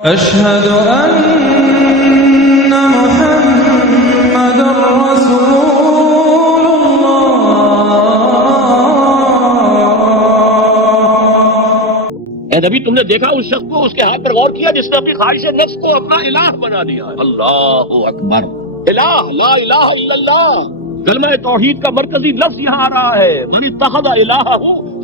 أشهد أن محمد رسول الله. اے نبی تم نے دیکھا اس شخص کو، اس کے ہاتھ پر غور کیا جس نے اپنی خواہش نفس کو اپنا الہ بنا دیا ہے. اللہ اکبر. الہ لا الہ الا اللہ، کلمہ توحید کا مرکزی لفظ یہاں آ رہا ہے. من اتخذ الہ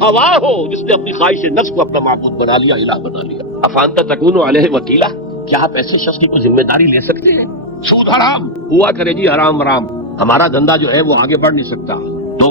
ہوا ہو، جس نے اپنی خواہش نفس کو اپنا معبود بنا لیا، الہ بنا لیا. افانت تکون علیہ وکیلا، کیا آپ ایسے شخص کی کوئی ذمہ داری لے سکتے ہیں؟ سود حرام ہوا کرے جی، حرام حرام، ہمارا دھندا جو ہے وہ آگے بڑھ نہیں سکتا، تو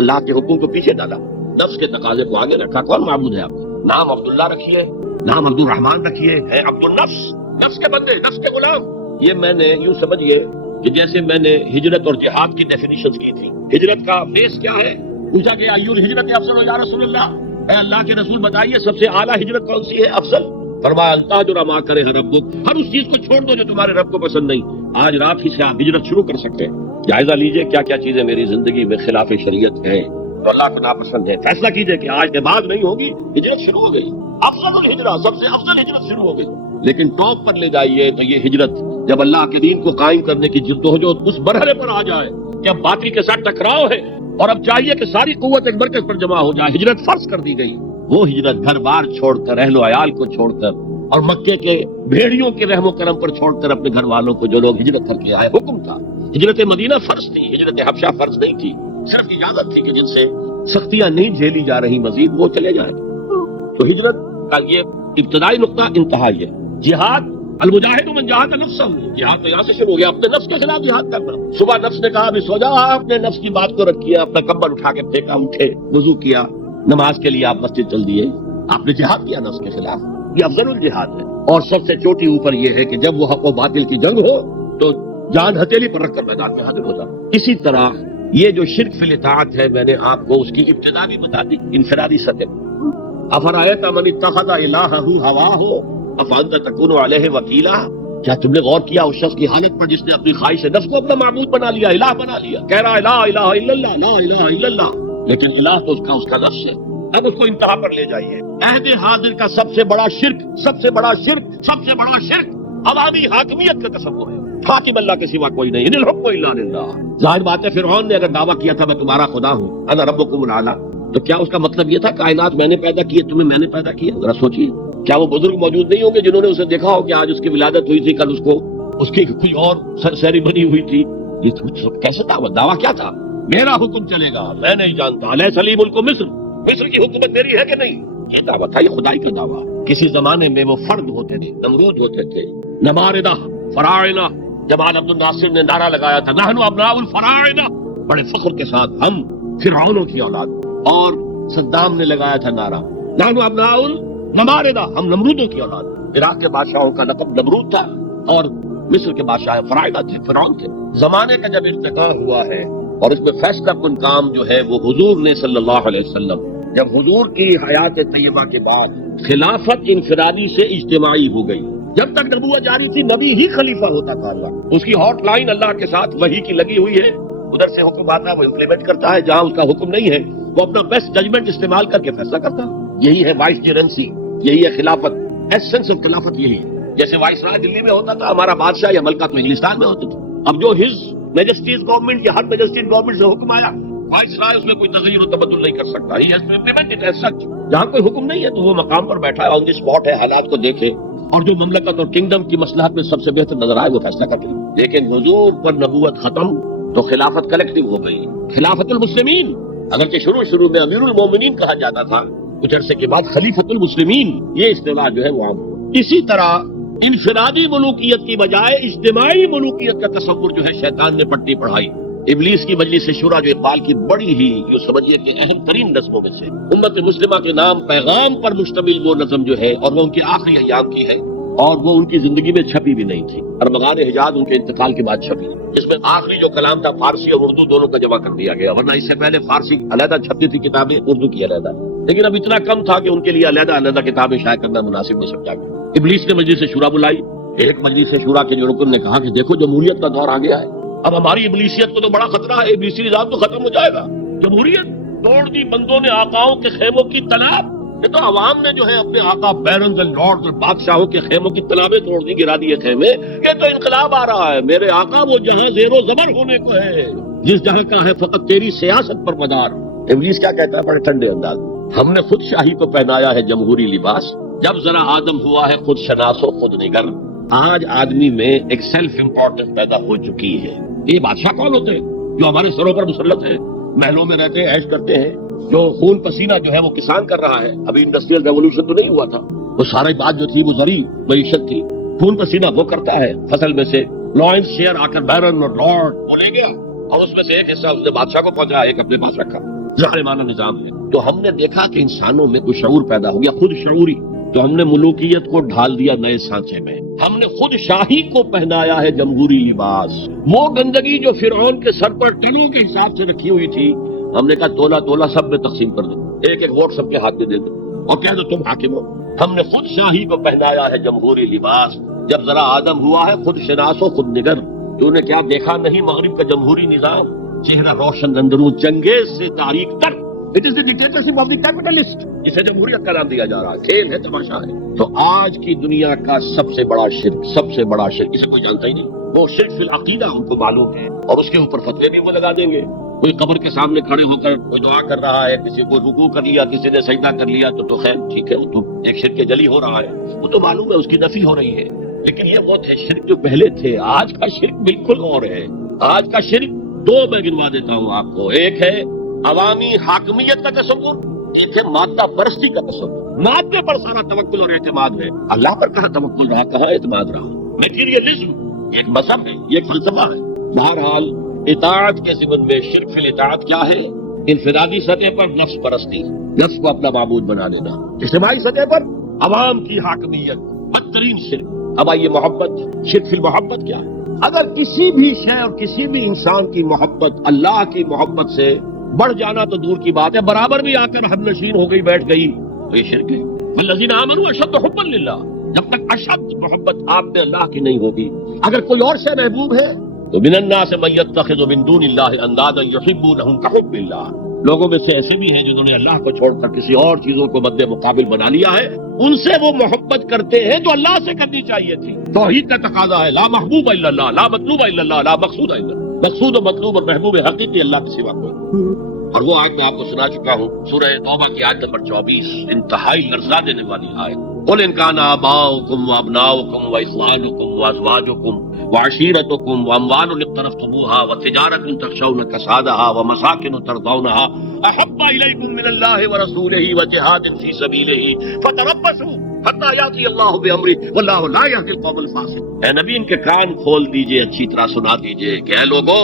اللہ کے حکم کو پیچھے ڈالا، نفس کے تقاضے کو آگے رکھا. کون معبود ہے آپ کا؟ نام عبداللہ رکھیے، نام عبد الرحمان رکھیے، ہے عبد النفس، نفس کے بندے، نفس کے غلام. یہ میں نے یوں سمجھیے کہ جیسے میں نے ہجرت اور جہاد کی ڈیفینیشنز کی تھی. ہجرت کا بیس کیا ہے؟ پوچھا کہ ایو الہجرت افضل یا رسول اللہ، اے اللہ کے رسول بتائیے سب سے اعلیٰ ہجرت کون سی ہے، افضل؟ فرمایا التاجر ما کرے ربک، ہر اس چیز کو چھوڑ دو جو تمہارے رب کو پسند نہیں. آج رات ہی سے آپ ہجرت شروع کر سکتے ہیں. جائزہ لیجئے کیا کیا چیزیں میری زندگی میں خلاف شریعت ہیں تو اللہ کو ناپسند ہے. فیصلہ کیجئے کہ آج کے بعد نہیں ہوگی، ہجرت شروع ہو گئی. افضل الہجرت، سب سے افضل ہجرت شروع ہو گئی. لیکن ٹاپ پر لے جائیے تو یہ ہجرت جب اللہ کے دین کو قائم کرنے کی جدوجہد اس مرحلے پر آ جائے کہ اب باطل کے ساتھ ٹکراؤ ہے اور اب چاہیے کہ ساری قوت ایک مرکز پر جمع ہو جائے، ہجرت فرض کر دی گئی. وہ ہجرت گھر بار چھوڑ کر، اہل و عیال کو چھوڑ کر، اور مکے کے بھیڑیوں کے رحم و کرم پر چھوڑ کر اپنے گھر والوں کو جو لوگ ہجرت کر کے آئے. حکم تھا، ہجرت مدینہ فرض تھی، ہجرت حبشہ فرض نہیں تھی. صرف اجازت تھی کہ جن سے سختیاں نہیں جھیلی جا رہی مزید وہ چلے جائیں. تو ہجرت کا یہ ابتدائی نقطہ انتہائی ہے. جہاد، المجاہد من جاہد نفسہ، جہاد تو یہاں سے شروع ہو گیا، اپنے نفس کے خلاف جہاد کرنا. صبح نفس نے کہا ابھی سو جاؤ، اپنے نفس کی بات کو رکھیے، اپنا کمبل اٹھا کے پھینکا، اٹھے، وضو کیا، نماز کے لیے آپ مسجد چل دیے، آپ نے جہاد کیا نفس کے خلاف. یہ افضل الجہاد ہے. اور سب سے چوٹی اوپر یہ ہے کہ جب وہ حق و باطل کی جنگ ہو تو جان ہتھیلی پر رکھ کر میدان میں حاضر ہو جائے. اسی طرح یہ جو شرک فی الاطاعت ہے، میں نے آپ کو اس کی ابتدا بھی بتا دی انفرادی سطح. افرأیت من اتخذ الہہ ہواہ افانت تکون علیہ وکیلا، کیا تم نے غور کیا اس شخص کی حالت پر جس نے اپنی خواہش نفس کو اپنا معبود بنا لیا، الہ بنا لیا؟ کہہ رہا لا الہ الا اللہ، لا الہ الا اللہ، لیکن الہ تو اس کا نفس ہے. اب اس کو انتہا پر لے جائیے. عہد حاضر کا سب سے بڑا شرک عوامی حاکمیت کا تصور ہے. حاکم اللہ کے سوا کوئی نہیں، ان الحکم الا للہ. ظاہر بات ہے فرعون نے اگر دعویٰ کیا تھا میں تمہارا خدا ہوں، انا ربکم الاعلی، تو کیا اس کا مطلب یہ تھا کائنات میں نے پیدا کی، تمہیں میں نے پیدا کیا؟ ذرا سوچیے، کیا وہ بزرگ موجود نہیں ہوں گے جنہوں نے اسے دیکھا ہو کہ آج اس کی ولادت ہوئی تھی، کل اس کی کوئی اور سیریمنی ہوئی تھی؟ یہ کیسے دعویٰ کیا تھا؟ میرا حکم چلے گا، میں نہیں جانتا. علیہ سلیم ملک مصر کی حکومت میری ہے کہ نہیں؟ یہ دعویٰ تھا، یہ خدائی کا دعویٰ. کسی زمانے میں وہ فرد ہوتے تھے، نمرود ہوتے تھے، نماردہ، فراعنہ. جمال عبد الناصر نے نعرہ لگایا تھا نحن ابناء الفراعنہ، بڑے فخر کے ساتھ ہم فرعونوں کی اولاد. اور صدام نے لگایا تھا نعرہ نحن ابناء النماردہ، ہم نمرودوں کی اولاد. عراق کے بادشاہوں کا لقب نمرود تھا اور مصر کے بادشاہ فراعنہ تھے، فرعون تھے. زمانے کا جب ارتقاء ہوا ہے اور اس میں فیصلہ کن کام جو ہے وہ حضور نے صلی اللہ علیہ وسلم، جب حضور کی حیات طیبہ کے بعد خلافت انفرادی سے اجتماعی ہو گئی. جب تک نبوت جاری تھی نبی ہی خلیفہ ہوتا تھا. اللہ اس کی ہاٹ لائن اللہ کے ساتھ وحی کی لگی ہوئی ہے، ادھر سے حکم آتا ہے وہ امپلیمنٹ کرتا ہے، جہاں اس کا حکم نہیں ہے وہ اپنا بیسٹ ججمنٹ استعمال کر کے فیصلہ کرتا ہے. یہی ہے وائس جرنسی، یہی ہے خلافت. ایسنس آف خلافت یہی ہے. جیسے وائس رائے دلی میں ہوتا تھا، ہمارا بادشاہ یا ملکہ تو انگلستان میں ہوتے تھے. اب جو ہز میجسٹیز گورنمنٹ یا ہر میجسٹیز گورنمنٹ سے حکم آیا، وائس رائے اس میں کوئی تغیر و تبدل نہیں کر سکتا. He has to implement it as such. جہاں کوئی حکم نہیں ہے تو وہ مقام پر بیٹھا ہے، آن دی اسپاٹ ہے، حالات کو دیکھے اور جو مملکت اور کنگڈم کی مصلحت میں سب سے بہتر نظر آئے وہ فیصلہ کر کے. لیکن حضور پر نبوت ختم تو خلافت کلیکٹیو ہو گئی، خلافت المسلمین. اگرچہ شروع میں امیر المومنین کہا جاتا تھا، کچھ عرصے کے بعد خلیفۃ المسلمین یہ اصطلاح جو ہے وہ عام. اسی طرح انفرادی ملوکیت کی بجائے اجتماعی ملوکیت کا تصور جو ہے شیطان نے پٹی پڑھائی. ابلیس کی مجلس شورا جو اقبال کی بڑی ہی جو سمجھیے کہ اہم ترین نظموں میں سے، امت مسلمہ کے نام پیغام پر مشتمل وہ نظم جو ہے، اور وہ ان کے آخری ایام کی ہے اور وہ ان کی زندگی میں چھپی بھی نہیں تھی. ارمغان حجاز ان کے انتقال کے بعد چھپی، جس میں آخری جو کلام تھا فارسی اور اردو دونوں کا جمع کر دیا گیا، ورنہ اس سے پہلے فارسی علیحدہ چھپتی تھی کتابیں، اردو کی علیحدہ. لیکن اب اتنا کم تھا کہ ان کے لیے علیحدہ کتابیں شائع کرنا مناسب نہیں سمجھا گیا. ابلیس نے مجلس شورا بلائی. ایک مجلس شورا کے جو رکن نے کہا کہ دیکھو جمہوریت کا دور آ گیا ہے، اب ہماری ابلیسیت کو تو بڑا خطرہ ہے، ابلیسی نظام تو ختم ہو جائے گا. جمہوریت توڑ دی بندوں نے آقاؤں کے خیموں کی طلب. یہ تو عوام نے جو ہے اپنے آقا بیرنز اینڈ لارڈز اور بادشاہوں کے خیموں کی تلابیں توڑ دی، گرا دیے خیمے. یہ تو انقلاب آ رہا ہے. میرے آقا وہ جہاں زیر و زبر ہونے کو ہے، جس جہاں کا ہے فقط تیری سیاست پر مدار. ابلیس کیا کہتا ہے بڑے ٹھنڈے انداز میں، ہم نے خود شاہی کو پہنایا ہے جمہوری لباس، جب ذرا آدم ہوا ہے خود شناس و خود نگر. آج آدمی میں ایک سیلف امپورٹنس پیدا ہو چکی ہے. یہ بادشاہ کون ہوتے ہیں جو ہمارے سروں پر مسلط ہیں، محلوں میں رہتے ہیں، عیش کرتے ہیں، جو خون پسینہ جو ہے وہ کسان کر رہا ہے. ابھی انڈسٹریل ریولوشن تو نہیں ہوا تھا، وہ ساری بات جو تھی وہ زرعی معیشت تھی. خون پسینہ وہ کرتا ہے فصل میں سے، لارنس شیئر آ کر بیرن اور لارڈ وہ لے گیا اور اس میں سے ایک حصہ اس نے بادشاہ کو پہنچایا، ایک اپنے پاس رکھا. ظالمانہ نظام ہے. تو ہم نے دیکھا کہ انسانوں میں کوئی شعور پیدا ہو گیا، خود شعوری. تو ہم نے ملوکیت کو ڈھال دیا نئے سانچے میں، ہم نے خود شاہی کو پہنایا ہے جمہوری لباس. وہ گندگی جو فرعون کے سر پر ٹنوں کے حساب سے رکھی ہوئی تھی، ہم نے کہا تولا تولا سب میں تقسیم کر دو، ایک ایک ووٹ سب کے ہاتھ میں دے دو اور کہہ دو تم حاکم ہو. ہم نے خود شاہی کو پہنایا ہے جمہوری لباس. جب ذرا آدم ہوا ہے خود شناس و خود نگر. تو نے کیا دیکھا نہیں مغرب کا جمہوری نظام، چہرہ روشن اندرون چنگیز سے تاریخ تک. It is the dictatorship of the capitalist, جسے جمہوریت کا نام دیا جا رہا ہے. کھیل ہے، تماشا ہے. تو آج کی دنیا کا سب سے بڑا شرک، سب سے بڑا شرک، اسے کوئی جانتا ہی نہیں. وہ شرک فی العقیدہ ہم کو معلوم ہے، اور اس کے اوپر فتوے بھی وہ لگا دیں گے. کوئی قبر کے سامنے کھڑے ہو کر کوئی دعا کر رہا ہے، کسی کو رکوع کر لیا، کسی نے سجدہ کر لیا، تو خیر ٹھیک ہے، تو ایک شرک جلی ہو رہا ہے، وہ تو معلوم ہے، اس کی نفی ہو رہی ہے. لیکن یہ وہ تھے شرک جو پہلے تھے. آج کا شرک بالکل اور ہے. آج کا شرک دو میں گنوا دیتا ہوں آپ کو. ایک ہے عوامی حاکمیت کا تصور، ایک ہے مادہ پرستی کا تصور. مادے پر سارا توکل اور اعتماد ہے. اللہ پر کہاں توکل رہا، کہاں اعتماد رہا. میٹیریلزم ایک مذہب ہے، یہ ایک فلسفہ ہے. بہرحال اطاعت کے ضمن میں شرک فی الاطاعت کیا ہے؟ انفرادی سطح پر نفس پرستی، نفس کو اپنا معبود بنا لینا. اجتماعی سطح پر عوام کی حاکمیت، بدترین شرک. اب آئیے محبت، شرک فی المحبت کیا ہے؟ اگر کسی بھی شے اور کسی بھی انسان کی محبت اللہ کی محبت سے بڑھ جانا تو دور کی بات ہے، برابر بھی آ کر ہم نشین ہو گئی، بیٹھ گئی، تو یہ شرک ہے. والذین آمنوا اشد حبا للہ. جب تک اشد محبت آپ میں اللہ کی نہیں ہوگی. اگر کوئی اور شے محبوب ہے تو من الناس من یتخذ من دون اللہ اندادا یحبونہم کحب اللہ. لوگوں میں سے ایسے بھی ہیں جنہوں نے اللہ کو چھوڑ کر کسی اور چیزوں کو مد مقابل بنا لیا ہے. ان سے وہ محبت کرتے ہیں جو اللہ سے کرنی چاہیے تھی. توحید کا تقاضا ہے لا محبوب الا اللہ، لا مطلوب الا اللہ، لا مقصود الا اللہ. مقصود و مطلوب اور محبوب حقیقی اللہ کے سوا کوئی. اور وہ آیت میں آپ کو سنا چکا ہوں، سورہ توبہ کی آیت نمبر 24، انتہائی لرزا دینے والی آیت. قل ان کان آباؤکم وابناؤکم واخوانکم وازواجکم وعشیرتکم واموال اقترفتموها وتجارۃ تخشون کسادها ومساکن ترضونها احب الیکم من اللہ ورسولہ وجہاد فی سبیلہ فتربصوا حتی یاتی اللہ بامرہ واللہ لا یہدی القوم الفاسقین. اے نبی ان کے کان کھول دیجئے، اچھی طرح سنا دیجئے کہ اے لوگو،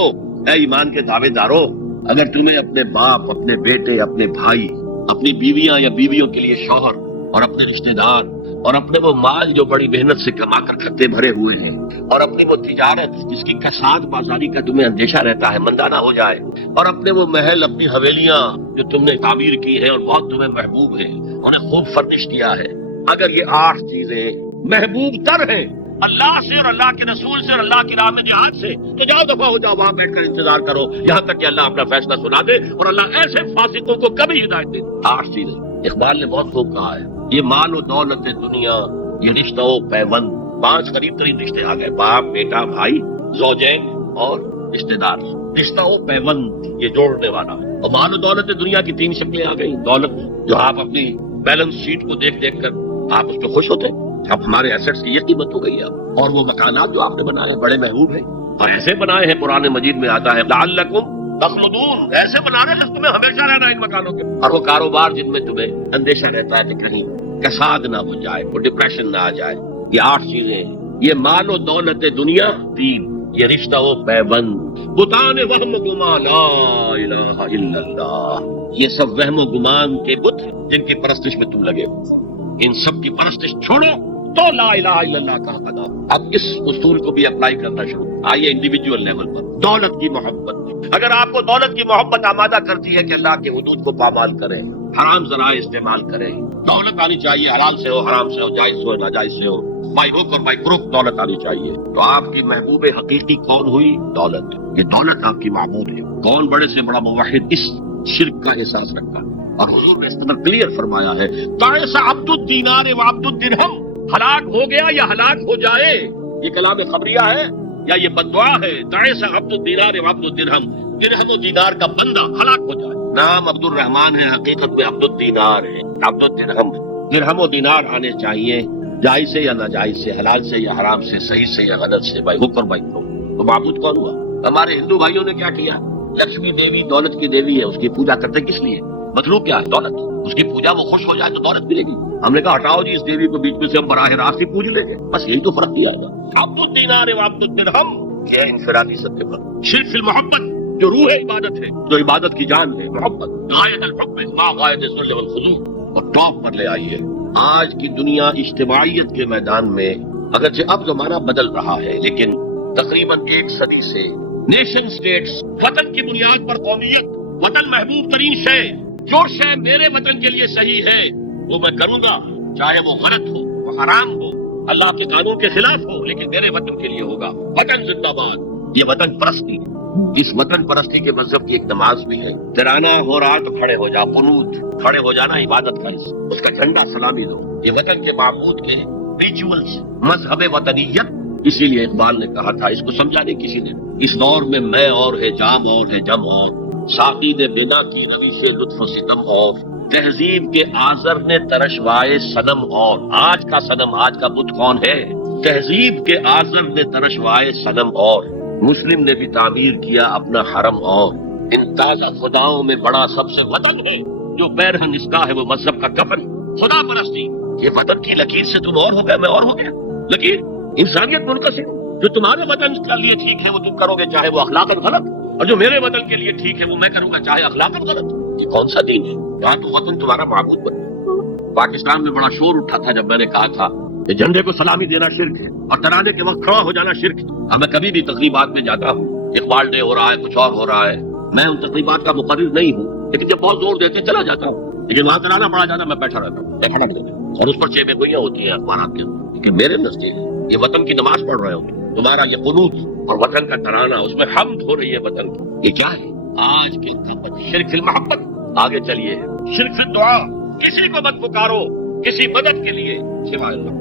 اے ایمان کے دعوے دارو، اگر تمہیں اپنے باپ، اپنے بیٹے، اپنے بھائی، اپنی بیویاں یا بیویوں کے لیے شوہر اور اپنے رشتہ دار اور اپنے وہ مال جو بڑی محنت سے کما کر کھتے بھرے ہوئے ہیں اور اپنی وہ تجارت جس کی کساد بازاری کا تمہیں اندیشہ رہتا ہے مندہ نہ ہو جائے، اور اپنے وہ محل، اپنی حویلیاں جو تم نے تعمیر کی ہیں اور بہت تمہیں محبوب ہیں، انہیں خوب فرنش کیا ہے. اگر یہ 8 چیزیں محبوب تر ہیں اللہ سے اور اللہ کے رسول سے اور اللہ کی راہ میں جہاد سے، تو جاؤ دفعہ ہو جاؤ، وہاں بیٹھ کر انتظار کرو یہاں تک کہ اللہ اپنا فیصلہ سنا دے اور اللہ ایسے فاسقوں کو کبھی ہدایت دے. 8 چیزیں اقبال نے بہت خوب کہا ہے. یہ مال و دولت دنیا، یہ رشتہ و پیوند. 5 قریب ترین رشتے آ گئے، باپ، بیٹا، بھائی، زوجین اور رشتہ دار. رشتہ و پیوند یہ جوڑنے والا. اور مال و دولت دنیا کی 3 شکلیں آ گئی. دولت جو آپ اپنی بیلنس شیٹ کو دیکھ دیکھ کر آپ اس پہ خوش ہوتے، اب ہمارے ایسٹس کی یہ قیمت ہو گئی اب. اور وہ مکانات جو آپ نے بنائے بڑے محبوب ہیں اور ایسے بنائے ہیں، قرآن مجید میں آتا ہے لعلکم تخلدون، ایسے بنا رہے ہیں تمہیں ہمیشہ رہنا ان مکانوں کے. اور وہ کاروبار جن میں تمہیں اندیشہ رہتا ہے کہ کہیں کساد نہ ہو جائے، کوئی ڈپریشن نہ آ جائے. یہ 8 چیزیں ہیں. یہ مال و دولت دنیا 3، یہ رشتہ و پیوند. بتان وہم گما لا الہ الا اللہ، یہ سب وہم و گمان کے بت ہیں جن کی پرستش میں تم لگے ہو. ان سب کی پرستش چھوڑو تو لا الہ الا اللہ کا ادا. اب اس اصول کو بھی اپلائی کرنا شروع. آئیے انڈیویجول لیول پر دولت کی محبت. اگر آپ کو دولت کی محبت آمادہ کرتی ہے کہ اللہ کے حدود کو پامال کریں، حرام ذرائع استعمال کریں، دولت آنی چاہیے، حلال سے ہو، حرام سے ہو، جائز سے ہو، ناجائز سے ہو، بائی ہوک اور بائی کروک دولت آنی چاہیے. تو آپ کی محبوب حقیقی کون ہوئی؟ دولت. یہ دولت آپ کی معبود ہے. کون بڑے سے بڑا موحد اس شرک کا احساس رکھتا ہے؟ اور حضور نے اس طرح کلیئر فرمایا ہے تعس عبد الدینار و عبد الدرہم، ہلاک ہو گیا یا ہلاک ہو جائے، یہ کلام خبریہ ہے یا یہ بددعا ہے؟ تعس عبد الدینار و عبد الدرہم، درہم و دینار کا بندہ ہلاک ہو جائے۔ نام عبد الرحمان ہے، حقیقت میں عبد الدینار ہے، عبد الدرہم۔ درہم و دینار آنے چاہیے، جائز سے یا ناجائز سے، حلال سے یا حرام سے، صحیح سے یا غلط سے، بھائی حکم بھائی تو معبود کون ہوا؟ ہمارے ہندو بھائیوں نے کیا کیا؟ لکشمی دیوی دولت کی دیوی ہے، اس کی پوجا کرتے کس لیے؟ مطلوب کیا ہے؟ دولت۔ اس کی پوجا وہ خوش ہو جائے تو دولت ملے گی۔ ہم نے کہا ہٹاؤ جی اس دیوی کو بیچ میں سے، ہم براہ راست ہی پوج لیں گے، بس یہی تو فرق کیا ہے۔ عبد الدینار و عبد الدرہم کیا انفرادی سطح پر شرک فی المحبت، جو روح عبادت ہے، جو عبادت کی جان ہے، محبت، غایت الحب ما غایت الذل والخضوع، اور ٹاپ پر لے آئیے۔ آج کی دنیا اجتماعیت کے میدان میں اگرچہ اب زمانہ بدل رہا ہے، لیکن تقریباً 1 صدی سے نیشن سٹیٹس، وطن کی بنیاد پر قومیت، وطن محبوب ترین شے، جو شے میرے وطن کے لیے صحیح ہے وہ میں کروں گا، چاہے وہ غلط ہو، وہ حرام ہو، اللہ کے قانون کے خلاف ہو، لیکن میرے وطن کے لیے ہوگا۔ وطن زندہ باد، یہ وطن پرستی۔ اس وطن پرستی کے مذہب کی ایک نماز بھی ہے، ترانہ ہو رہا تو کھڑے ہو جا، قنوت، کھڑے ہو جانا عبادت کا، اس کا جھنڈا سلامی دو۔ یہ وطن کے معبود کے ریچولز، مذہب وطنیت۔ اسی لیے اقبال نے کہا تھا، اس کو سمجھا نہیں کسی نے، اس دور میں میں اور ہے، جام اور ہے، جم اور، ساقی نے بنا کی روش لطف و ستم اور، تہذیب کے آزر نے ترشوائے صنم اور۔ آج کا صنم، آج کا بت کون ہے؟ تہذیب کے آزر نے ترشوائے صنم اور، مسلم نے بھی تعمیر کیا اپنا حرم اور۔ ان تازہ خداؤں میں بڑا سب سے وطن ہے، جو بیرہن اس کا ہے وہ مذہب کا کفن۔ خدا پرستی، یہ وطن کی لکیر سے تم اور ہو گئے، میں اور ہو گیا۔ لکیر انسانیت منقسم، جو تمہارے وطن کے لیے ٹھیک ہے وہ تم کرو گے چاہے وہ اخلاقاً غلط، اور جو میرے وطن کے لیے ٹھیک ہے وہ میں کروں گا چاہے اخلاقاً غلط۔ یہ کون سا دین ہے؟ یہاں تو وطن تمہارا معبود بن۔ پاکستان میں بڑا شور اٹھا تھا جب میں نے کہا تھا کہ جھنڈے کو سلامی دینا شرک ہے اور ترانے کے وقت کھڑا ہو جانا شرک ہے۔ میں کبھی بھی تقریبات میں جاتا ہوں، اقبال ڈے ہو رہا ہے، کچھ اور ہو رہا ہے، میں ان تقریبات کا مقرر نہیں ہوں، لیکن جب بہت زور دیتے چلا جاتا ہوں، لیکن وہاں ترانا پڑا جانا میں بیٹھا رہتا ہوں، کھڑا نہیں ہوتا، اور اس پر چیبے گوئیاں ہوتی ہیں اخبارات کے اندر۔ لیکن میرے نزدیک یہ وطن کی نماز پڑھ رہے ہو، تمہارا یہ قنوت اور وطن کا ترانہ، اس میں حمد ہو رہی ہے وطن کی، یہ کیا ہے؟ آج کے شرک فی المحبت۔ آگے چلیے، شرک فی الدعاء، کسی کو مت پکارو کسی مدد کے لیے سوائے اللہ۔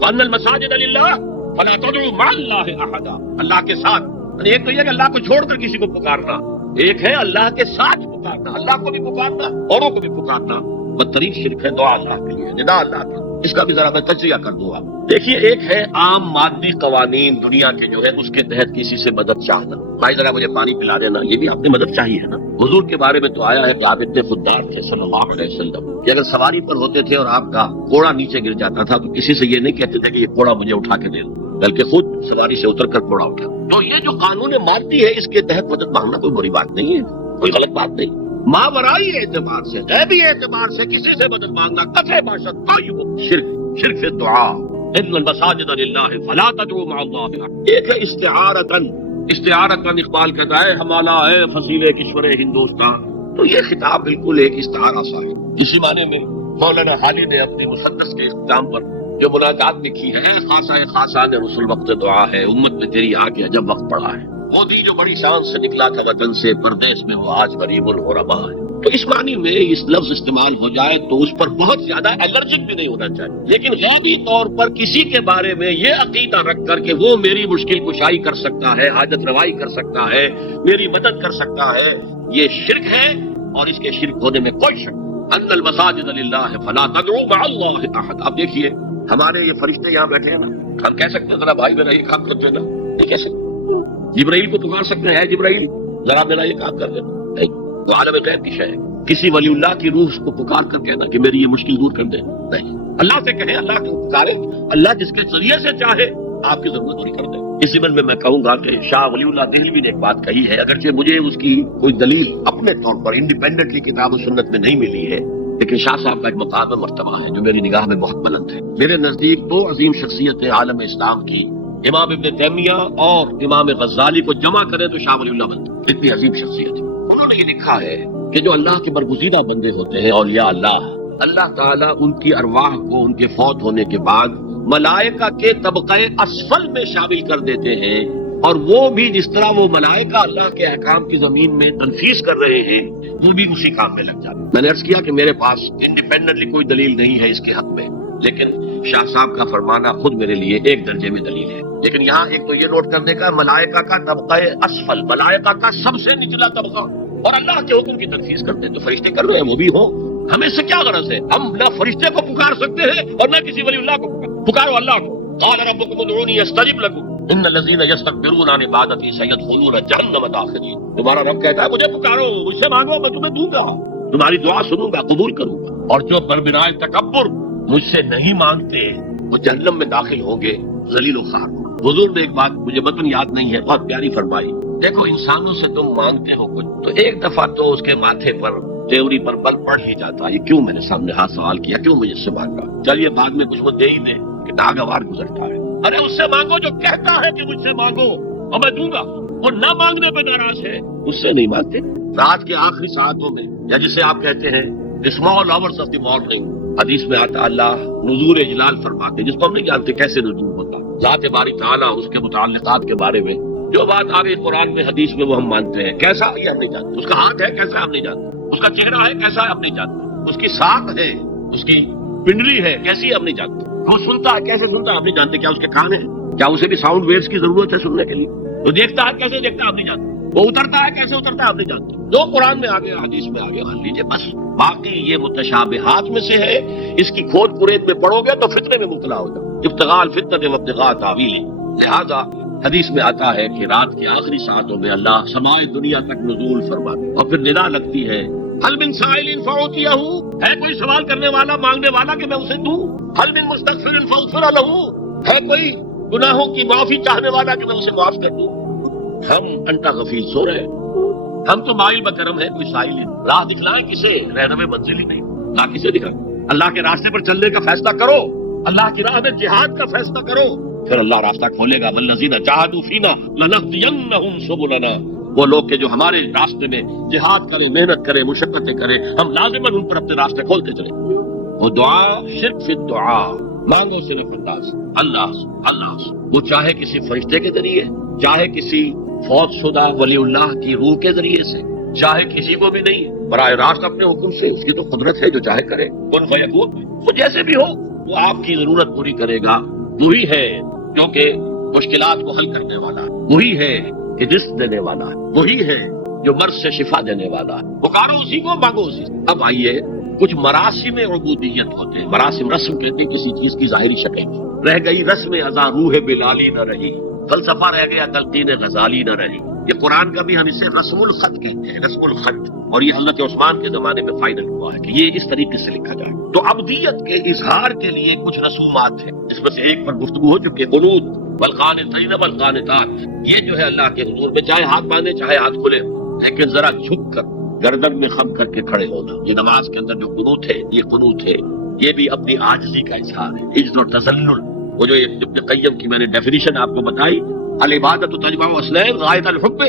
وَأَنَّ الْمَسَاجِدَ لِلَّهِ فَلَا تَدْعُوا مَعَ اللَّهِ أَحَدًا، اللہ کے ساتھ۔ ایک تو یہ کہ اللہ کو چھوڑ کر کسی کو پکارنا، ایک ہے اللہ کے ساتھ پکارنا، اللہ کو بھی پکارنا، اوروں کو بھی پکارنا۔ بدترین شرک ہے دعا اللہ کے لیے، ندا اللہ کے لیے۔ اس کا بھی ذرا میں تجزیہ کر دوں آپ دیکھیے۔ ایک ہے عام مادی قوانین دنیا کے جو ہے اس کے تحت کسی سے مدد چاہنا، بھائی ذرا مجھے پانی پلا دینا، یہ بھی آپ نے مدد چاہیے ہے نا۔ حضور کے بارے میں تو آیا ہے کہ آپ اتنے خوددار تھے صلی اللہ علیہ وسلم کہ اگر سواری پر ہوتے تھے اور آپ کا گھوڑا نیچے گر جاتا تھا تو کسی سے یہ نہیں کہتے تھے کہ یہ گھوڑا مجھے اٹھا کے دے دو، بلکہ خود سواری سے اتر کر گھوڑا اٹھا۔ تو یہ جو قانون مادی ہے اس کے تحت مدد مانگنا کوئی بری بات نہیں ہے، کوئی غلط بات نہیں۔ ماورائی اعتبار سے، غیبی اعتبار سے کسی سے مدد مانگنا کفے باشد کوئی ہو، شرک فی الدعاء۔ ان المساجد للہ فلا تدعوا مع اللہ احد۔ ایک ہے استعارتاً اقبال کہتا ہے ہمالا ہے فصیل کشور ہندوستان، تو یہ خطاب بالکل ایک استعارہ سا ہے۔ اسی معنی میں مولانا حالی نے اپنی مسدس کے اختتام پر جو مناجات لکھی ہے، خاصان رسول وقت دعا ہے، امت میں تیری آ کے عجب وقت پڑا ہے، وہ دی جو بڑی شان سے نکلا تھا وطن سے، پردیس میں وہ آج غریب الغربا ہے۔ تو اس معنی میں اس لفظ استعمال ہو جائے تو اس پر بہت زیادہ الرجک بھی نہیں ہونا چاہیے، لیکن غیبی طور پر کسی کے بارے میں یہ عقیدہ رکھ کر کہ وہ میری مشکل کشائی کر سکتا ہے، حاجت روائی کر سکتا ہے، میری مدد کر سکتا ہے، یہ شرک ہے، اور اس کے شرک ہونے میں کوئی شک نہیں۔ ان المساجد للہ فلا تدعوا مع اللہ احد۔ اب دیکھیے ہمارے یہ فرشتے یہاں بیٹھے ہیں نا، ہم کہہ سکتے ہیں ذرا بھائی میرا یہ کام کر دینا، نہیں کہہ سکتے۔ جبرائیل کو پکار سکتے ہیں، جبرائیل ذرا میرا یہ کام کر دینا، نہیں، تو عالم غیب کی شے ہے۔ کسی ولی اللہ کی روح کو پکار کر کہنا کہ میری یہ مشکل دور کر دے، نہیں، اللہ سے کہیں، اللہ کو پکارے، اللہ جس کے ذریعے سے چاہے آپ کی ضرورت پوری کر دے۔ اسی میں کہوں گا کہ شاہ ولی اللہ دہلوی نے ایک بات کہی ہے، اگرچہ مجھے اس کی کوئی دلیل اپنے طور پر انڈیپینڈنٹلی کتاب و سنت میں نہیں ملی ہے، لیکن شاہ صاحب کا ایک مقام مرتبہ ہے جو میری نگاہ میں بہت بلند ہے۔ میرے نزدیک دو عظیم شخصیتیں عالم اسلام کی، امام ابن تیمیہ اور امام غزالی کو جمع کریں تو شاہ ولی اللہ بنتے، اتنی عظیم شخصیت ہے۔ انہوں نے یہ لکھا ہے کہ جو اللہ کے برگزیدہ بندے ہوتے ہیں اولیاء اللہ تعالیٰ ان کی ارواح کو ان کے فوت ہونے کے بعد ملائکہ کے طبقہ اسفل میں شامل کر دیتے ہیں، اور وہ بھی جس طرح وہ ملائکہ اللہ کے احکام کی زمین میں تنفیذ کر رہے ہیں وہ بھی اسی کام میں لگ جاتے. میں نے عرض کیا کہ میرے پاس انڈیپینڈنٹلی کوئی دلیل نہیں ہے اس کے حق میں، لیکن شاہ صاحب کا فرمانا خود میرے لیے ایک درجے میں دلیل ہے. لیکن یہاں ایک تو یہ نوٹ کرنے کا ملائکہ کا طبقہ اسفل، ملائکہ کا سب سے نچلا طبقہ، اور اللہ کے حکم کی تنفیذ کرتے ہیں. تو فرشتے کر رہے ہیں وہ بھی ہو، ہمیں اس سے کیا غرض ہے؟ ہم نہ فرشتے کو پکار سکتے ہیں اور نہ کسی ولی اللہ کو پکارو اللہ کو. قال ربکم ادعونی استجب لکم ان الذین یستکبرون عن عبادتی سیدخلون جہنم داخرین. تمہارا رب کہتا ہے مجھے پکارو، مجھ سے مانگو، میں تمہیں دوں گا، تمہاری دعا سنوں گا، قبول کروں گا. اور جو بربنائے تکبر مجھ سے نہیں مانگتے وہ جہنم میں داخل ہوں گے ذلیل و خوار. حضور نے ایک بات مجھے متن یاد نہیں ہے بہت پیاری فرمائی. دیکھو انسانوں سے تم مانگتے ہو کچھ تو ایک دفعہ تو اس کے ماتھے پر تیوری پر بل پڑ ہی جاتا ہے، یہ کیوں میرے سامنے ہاتھ سوال کیا، کیوں مجھے سے مانگا، چلیے بعد میں کچھ وہ دے ہی دے کہ ناگوار گزرتا ہے. ارے اس سے مانگو جو کہتا ہے کہ مجھ سے مانگو اور میں دوں گا، اور نہ مانگنے پہ ناراض ہے اس سے نہیں مانگتے. رات کے آخری ساعتوں میں یا جسے آپ کہتے ہیں small hours of the morning, حدیث میں آتا اللہ نزول اجلال فرماتے، جس کو ہم نہیں جانتے کیسے نزول ہوتا، ذات باری تعالیٰ اس کے متعلقات کے بارے میں جو بات آ گئی قرآن میں حدیث میں وہ ہم مانتے ہیں. کیسا یہ ہم نہیں جانتے، اس کا ہاتھ ہے کیسا ہم نہیں جانتے، اس کا چہرہ ہے کیسا ہم نہیں جانتے، اس کی ساکھ ہے، اس کی پنڈلی ہے کیسی ہم نہیں جانتے، وہ سنتا ہے کیسے سنتا ہے ہم نہیں جانتے، کیا اس کے کان ہیں، کیا اسے بھی ساؤنڈ ویوز کی ضرورت ہے سننے کے لیے، وہ دیکھتا ہے کیسے دیکھتا ہے ہم نہیں جانتے، وہ اترتا ہے کیسے اترتا ہے ہم نہیں جانتے. جو قرآن میں آگے حدیث میں آگے مان لیجیے بس. باقی یہ متشابہات میں سے ہے، اس کی کھود پرید میں پڑھو گے تو فتنے میں مبتلا ہو جاؤ. ابتغاء الفتنہ وابتغاء تاویلہ. لہذا حدیث میں آتا ہے کہ رات کے آخری ساعتوں میں اللہ سمائے دنیا تک نزول فرماتے اور پھر ندا لگتی ہے حل من سائل فاعطیہ، ہے کوئی سوال کرنے والا مانگنے والا کہ میں اسے دوں، حل من مستغفر فاغفر لہ، ہے کوئی گناہوں کی معافی چاہنے والا کہ میں اسے معاف کر دوں. ہم انٹا غفیل سو رہے ہیں، ہم تو مائل بکرم ہے، کوئی سائل ہی راہ دکھلائیں کسے، رہنمے منزل ہی نہیں، راہ کسے دکھائیں. اللہ کے راستے پر چلنے کا فیصلہ کرو، اللہ کی راہ میں جہاد کا فیصلہ کرو، پھر اللہ راستہ کھولے گا. والذین جاہدوا فینا لنہدینہم سبلنا. وہ لوگ کہ جو ہمارے راستے میں جہاد کریں، محنت کریں، مشقتیں کریں، ہم لازماً ان پر اپنے راستے کھولتے چلیں. وہ دعا شرک فی الدعا، مانگو صرف اللہ سے. وہ چاہے کسی فرشتے کے ذریعے، چاہے کسی فوت شدہ ولی اللہ کی روح کے ذریعے سے، چاہے کسی کو بھی نہیں، براہ راست اپنے حکم سے. اس کی تو قدرت ہے جو چاہے کرے. کن فیکون، وہ جیسے بھی ہو وہ آپ کی ضرورت پوری کرے گا. وہی ہے جو کہ مشکلات کو حل کرنے والا، وہی ہے کہ رزق دینے والا، وہی ہے جو مرض سے شفا دینے والا. پکارو اسی کو، مانگو اسی سے. اب آئیے کچھ مراسم عبودیت ہوتے ہیں. مراسم رسم کہتے ہیں کسی چیز کی ظاہری شکل. رہ گئی رسم ازاں روح بلالی نہ رہی، فلسفہ رہ گیا تلقین غزالی نہ رہی. یہ قرآن کا بھی ہم اسے رسم الخط کہتے ہیں، رسم الخط. اور یہ حضرت عثمان کے زمانے میں فائنل ہوا ہے کہ یہ اس طریقے سے لکھا جائے. تو عبدیت کے اظہار کے لیے کچھ رسومات ہیں، اس میں سے ایک پر گفتگو ہو چکی ہے، قنوت والقانتین والقانتات. یہ جو ہے اللہ کے حضور میں چاہے ہاتھ باندھے چاہے ہاتھ کھلے، لیکن ذرا جھک کر گردن میں خم کر کے کھڑے ہونا. یہ نماز کے اندر جو قنوت ہے یہ قنوت ہے، یہ بھی اپنی عاجزی کا اظہار ہے، عجز اور تذلل. وہ جو ابن قیم کی میں نے ڈیفینیشن آپ کو بتائی، العبادت تجمع اصلین غایت الحب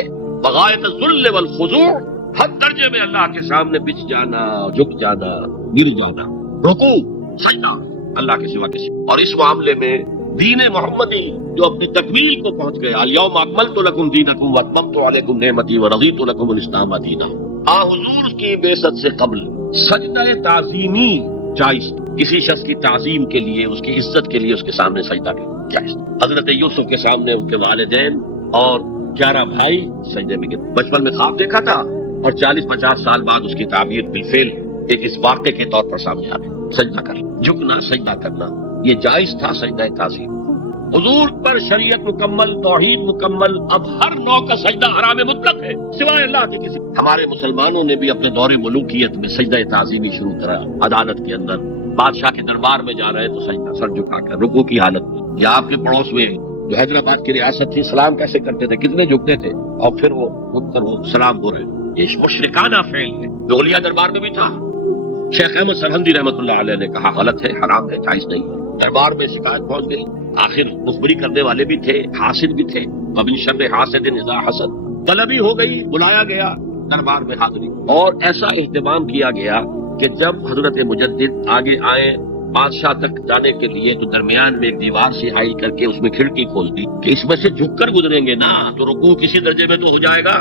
وغایت الذل والخضوع. حد درجے میں اللہ کے سامنے بچ جانا، جھک جانا، گر جانا، رکوع، سجدہ اللہ کے سوا کسی. اور اس معاملے میں دین محمدی جو اپنی تکمیل کو پہنچ گیا، الیوم اکملت لکم دینکم واتممت علیکم نعمتی ورضیت لکم الاسلام دینا. حضور کی بعثت سے قبل سجدہ تعظیمی جائز، کسی شخص کی تعظیم کے لیے، اس کی عزت کے لیے اس کے سامنے سجدہ کرنا جائز. حضرت یوسف کے سامنے ان کے والدین اور 11 بھائی سجدے میں گرے. بچپن میں خواب دیکھا تھا اور 40-50 سال بعد اس کی تعبیر بالفعل ایک اس واقعے کے طور پر سامنے آ گئی. سجدہ کرنا، جھکنا، سجدہ کرنا، یہ جائز تھا سجدہ تعظیم. حضور پر شریعت مکمل، توحید مکمل، اب ہر نوع کا سجدہ حرام مطلق ہے سوائے اللہ کے کسی. ہمارے مسلمانوں نے بھی اپنے دور ملوکیت میں سجدہ تعظیمی شروع کرا. عدالت کے اندر بادشاہ کے دربار میں جا رہے تو سجدہ، سر جھکا کر رکوع کی حالت میں. یا آپ کے پڑوس میں جو حیدرآباد کی ریاست تھی، سلام کیسے کرتے تھے، کتنے جھکتے تھے، اور پھر وہ جھک کر وہ سلام ہو رہے. یہ مشرکانہ فعل ہے جو اولیاء دربار میں بھی تھا. شیخ احمد سرہندی رحمۃ اللہ علیہ نے کہا غلط ہے، حرام ہے، جائز نہیں ہے. دربار میں شکایت پہنچ گئی. آخر مخبری کرنے والے بھی تھے، حاسد بھی تھے. ومن شر حاسد اذا حسد، طلبی ہو گئی، بلایا گیا دربار میں حاضری. اور ایسا اہتمام کیا گیا کہ جب حضرت مجدد آگے آئے بادشاہ تک جانے کے لیے تو درمیان میں ایک دیوار سے ہائی کر کے اس میں کھڑکی کھول دی کہ اس میں سے جھک کر گزریں گے نا تو رکوع کسی درجے میں تو ہو جائے گا.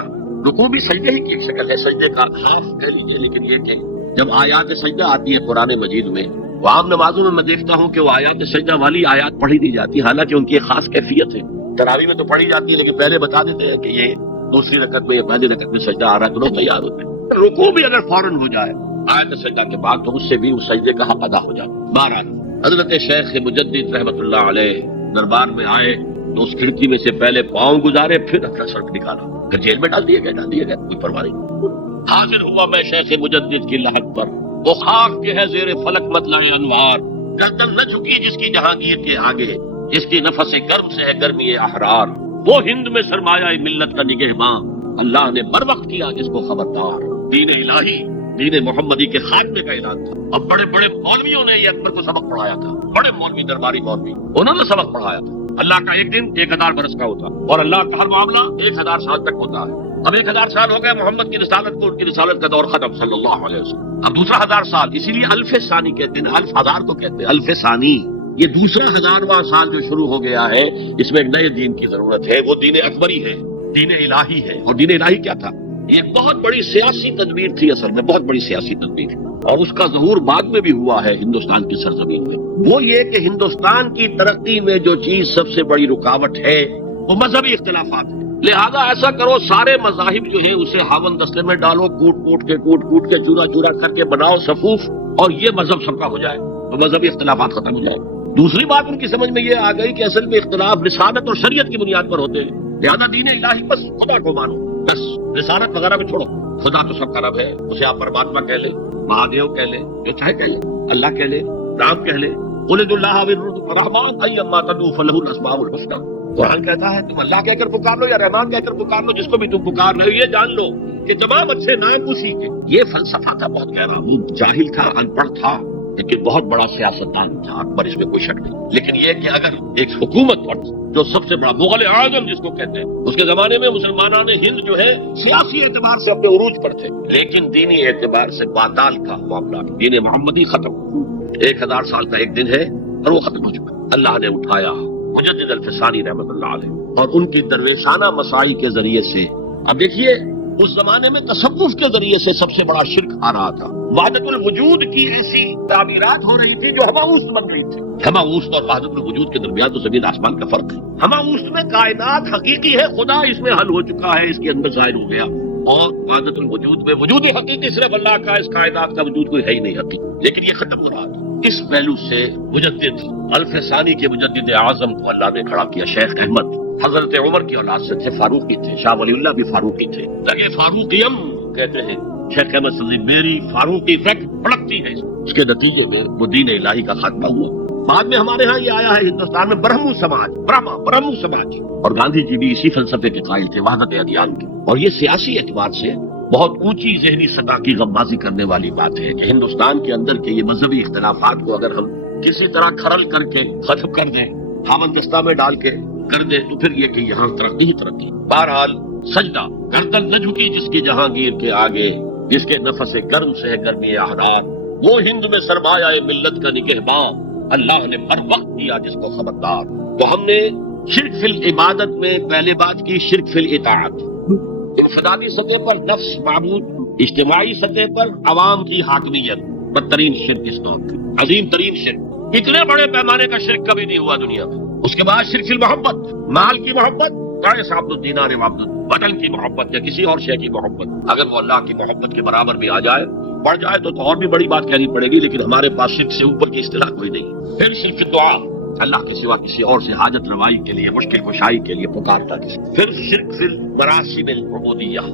رکوع بھی سجدے ہی کی ایک شکل ہے, سجدے کا ہاف کہہ لیجیے. لیکن یہ کہ جب آیات سجدہ آتی ہے قرآن مجید میں, وہ عام نمازوں میں دیکھتا ہوں کہ وہ آیات سجدہ والی آیات پڑھی نہیں جاتی, حالانکہ ان کی ایک خاص کیفیت ہے. تراویح میں تو پڑھی جاتی ہے لیکن پہلے بتا دیتے ہیں کہ یہ دوسری رکعت میں یا پہلی رکعت میں سجدہ آ رہا ہے تو لوگ تیار ہوتے ہیں. رکوع بھی اگر فوراً ہو جائے آیت سجدہ کے بعد تو اس سے بھی اس سجدے کا حق ادا ہو جائے. بہرحال حضرت شیخ مجدد رحمۃ اللہ علیہ دربار میں آئے تو اس کھڑکی میں سے پہلے پاؤں گزارے, پھر اپنا سر نکالا, پھر جیل میں ڈال دیا گیا, کوئی پرواہ نہیں. حاضر ہوا میں شیخ مجدد کی لحد پر, وہ خاک کے ہے زیر فلک مطلع انوار, گردن نہ جھکی جس کی جہانگیر کے آگے, جس کی نفس گرم سے ہے گرمی احرار, وہ ہند میں سرمایہ ملت کا نگہباں, اللہ نے بر وقت کیا جس کو خبردار. دین الہی دین محمدی کے خاتمے کا اعلان تھا. اب بڑے بڑے مولویوں نے یہ اکبر کو سبق پڑھایا تھا, بڑے مولوی درباری مولوی, انہوں نے سبق پڑھایا تھا. اللہ کا ایک دن 1000 برس کا ہوتا اور اللہ کا ہر معاملہ 1000 سال تک ہوتا ہے. اب 1000 سال ہو گئے محمد کی رسالت کو, ان کی رسالت کا دور ختم صلی اللہ علیہ وسلم. اب دوسرا 1000 سال, اسی لیے الف ثانی کہتے ہیں, الف ہزار تو کہتے ہیں, الف ثانی. یہ دوسرا 1000واں سال جو شروع ہو گیا ہے, اس میں ایک نئے دین کی ضرورت ہے. وہ دین اکبری ہے, دین الہی ہے. اور دین الہی کیا تھا؟ یہ بہت بڑی سیاسی تدبیر تھی, اصل میں بہت بڑی سیاسی تدبیر, اور اس کا ظہور بعد میں بھی ہوا ہے ہندوستان کی سرزمین میں. وہ یہ کہ ہندوستان کی ترقی میں جو چیز سب سے بڑی رکاوٹ ہے وہ مذہبی اختلافات ہیں. لہذا ایسا کرو, سارے مذاہب جو ہیں اسے ہاون دستے میں ڈالو, کوٹ کوٹ کے چورا چورا کر کے بناؤ صفوف, اور یہ مذہب سب کا ہو جائے تو مذہبی اختلافات ختم ہو جائے. دوسری بات ان کی سمجھ میں یہ آ گئی کہ اصل میں اختلاف رسالت اور شریعت کی بنیاد پر ہوتے ہیں. لہذا دین الہی بس خدا کو مانو, بس رسالت وغیرہ کو چھوڑو. خدا تو سب کا رب ہے, اسے آپ پرماتما کہہ لیں, مہادیو کہہ لیں, جو چاہے کہہ لیں, اللہ کہہ لیں, رام کہہ لیں, قل ادعوا اللہ والرحمن ایما تدعوا فلہ الاسماء الحسنی. قرآن کہتا ہے تم اللہ کہہ کر پکار لو یا رحمان کہہ کر پکار لو, جس کو بھی تم پکار رہے ہو یہ جان لو کہ تمام اچھے نام اسی کے. یہ فلسفہ تھا بہت گہرا. وہ جاہل تھا, ان پڑھ تھا, لیکن بہت بڑا سیاستدان تھا اکبر, اس میں کوئی شک نہیں. لیکن یہ کہ اگر ایک حکومت پر جو سب سے بڑا مغل اعظم جس کو کہتے ہیں, اس کے زمانے میں مسلمانان ہند جو ہے سیاسی اعتبار سے اپنے عروج پر تھے, لیکن دینی اعتبار سے بادال کا معاملہ, دین محمدی ختم. 1000 سال کا ایک دن ہے اور وہ ختم ہو چکا. اللہ نے اٹھایا مجدد الفسانی رحمۃ اللہ علیہ, اور ان کی درویشانہ مسائی کے ذریعے سے. اب دیکھیے اس زمانے میں تصوف کے ذریعے سے سب سے بڑا شرک آ رہا تھا. وحدت الوجود کی ایسی تعبیرات ہو رہی تھی جو ہماؤس بن رہی تھی. ہماؤس اور وحدت الوجود کے درمیان تو زمین آسمان کا فرق ہے. ہماؤس میں کائنات حقیقی ہے, خدا اس میں حل ہو چکا ہے, اس کے اندر ظاہر ہو گیا. اور وحدت الوجود میں وجود حقیقی صرف اللہ کا, اس کائنات کا وجود کوئی ہے ہی نہیں حقیقی. لیکن یہ ختم ہو رہا تھا. اس پہلو سے مجدد الف ثانی کے مجدد اعظم کو اللہ نے کھڑا کیا. شیخ احمد حضرت عمر کی اولاد سے تھے, فاروقی تھے, شاہ ولی اللہ بھی فاروقی تھے. لگے فاروقیم کہتے ہیں شیخ احمد صدیقی, میری فاروقی فیکٹ بڑکتی ہے. اس کے نتیجے میں وہ دین الہی کا خاتمہ ہوا. بعد میں ہمارے ہاں یہ آیا ہے ہندوستان میں برہمو سماج, برہمو سماج, اور گاندھی جی بھی اسی فلسفے کے قائل تھے, وحدت ادیان کے. اور یہ سیاسی اعتبار سے بہت اونچی ذہنی سطح کی غمازی کرنے والی بات ہے کہ ہندوستان کے اندر کے یہ مذہبی اختلافات کو اگر ہم کسی طرح کھرل کر کے ختم کر دیں, ہاون دستہ میں ڈال کے کر دیں, تو پھر یہ کہ یہاں ترقی ہی ترقی. بہرحال سجدہ, گردن نہ جھکی جس کی جہانگیر کے آگے, جس کے نفس گرم سے ہے گرمی احرار, وہ ہند میں سرمایہ ملت کا نگہباں, اللہ نے بر وقت کیا جس کو خبردار. تو ہم نے شرک فی العبادت میں پہلے بات کی, شرک فی الاطاعت. انفرادی سطح پر نفس معبود, اجتماعی سطح پر عوام کی حاکمیت, بدترین شرک اس دور کا, عظیم ترین شرک. اتنے بڑے پیمانے کا شرک کبھی نہیں ہوا دنیا میں. اس کے بعد شرک فی المحبت, مال کی محبت, قیس عبد الدینار عبد, وطن کی محبت یا کسی اور شے کی محبت. اگر وہ اللہ کی محبت کے برابر بھی آ جائے, بڑھ جائے تو اور بھی بڑی بات کہنی پڑے گی, لیکن ہمارے پاس شرک سے اوپر کی اصطلاح کوئی نہیں. پھر شرک دعا, اللہ کے سوا کسی اور سے حاجت روائی کے لیے, مشکل کشائی کے لیے پکارتا کسی. پھر شرک فی مراسم العبودیہ,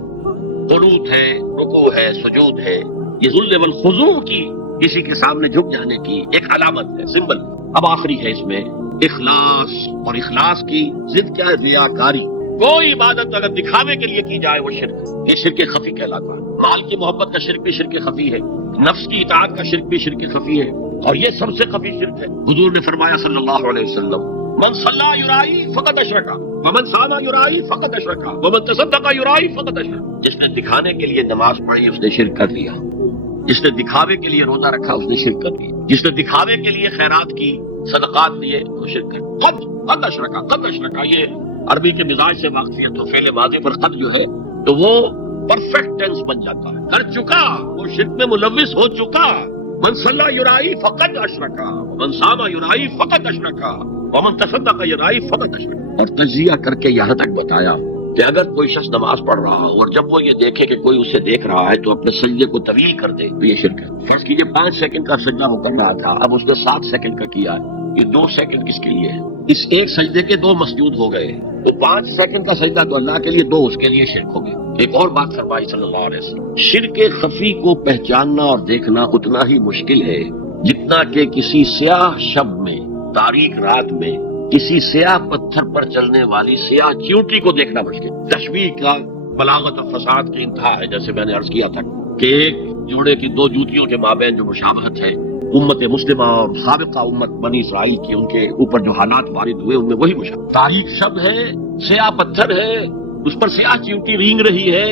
قنوت ہے, رکوع ہے, سجود ہے, یہ ذل والخضوع کی, کسی کے سامنے جھک جانے کی ایک علامت ہے, سمبل. اب آخری ہے اس میں اخلاص, اور اخلاص کی ضد کیا ہے؟ ریاکاری. کوئی عبادت اگر دکھاوے کے لیے کی جائے وہ شرک, یہ شرک خفی کہلاتا ہے. مال کی محبت کا شرک بھی شرک خفی ہے, نفس کی اطاعت کا شرک بھی شرک خفی ہے, اور یہ سب سے خفی شرک ہے. حضور نے فرمایا صلی اللہ علیہ وسلم, من صلی یرائی فقد اشرک, ومن صام یرائی فقد اشرک, ومن تصدق یرائی فقد اشرک. جس نے دکھانے کے لیے نماز پڑھی اس نے شرک کر لیا. جس نے دکھاوے کے لیے روزہ رکھا اس نے شرک کر دی، جس نے دکھاوے کے لیے خیرات کی، صدقات دیے، وہ شرک کر قد اشرکا، یہ عربی کے مزاج سے واقفیت، تو فعل ماضی پر قد جو ہے تو وہ پرفیکٹ ٹینس بن جاتا ہے، کر چکا، وہ شرک میں ملوث ہو چکا۔ من صلی یرائی فقد اشرکا ومن صام یرائی فقد اشرکا ومن تصدق یرائی فقد اشرکا۔ اور تجزیہ کر کے یہاں تک بتایا کہ اگر کوئی شخص نماز پڑھ رہا ہو اور جب وہ یہ دیکھے کہ کوئی اسے دیکھ رہا ہے تو اپنے سجدے کو طویل کر دے تو یہ شرک ہے۔ فرض کیجیے 5 سیکنڈ کا سجدہ ہو کر رہا تھا، اب اس نے 7 سیکنڈ کا کیا، یہ 2 سیکنڈ کس کے لیے ہے؟ اس ایک سجدے کے 2 مسجود ہو گئے، وہ 5 سیکنڈ کا سجدہ تو اللہ کے لیے، 2 اس کے لیے شرک ہو گئے۔ ایک اور بات فرمائی صلی اللہ علیہ وسلم، شرک خفی کو پہچاننا اور دیکھنا اتنا ہی مشکل ہے جتنا کہ کسی سیاہ شب میں، تاریک رات میں، کسی سیاہ پتھر پر چلنے والی سیاہ چیونٹی کو دیکھنا مشکل۔ تشبیہ کا بلاغت اور فساد کی انتہا ہے، جیسے میں نے عرض کیا تھا کہ ایک جوڑے کی 2 جوتیوں کے مابین جو مشابہت ہے، امت مسلمہ اور سابقہ امت بنی اسرائیل کی، ان کے اوپر جو حالات وارد ہوئے ان میں وہی مشابہت۔ تاریک شب ہے، سیاہ پتھر ہے، اس پر سیاہ چیونٹی رینگ رہی ہے،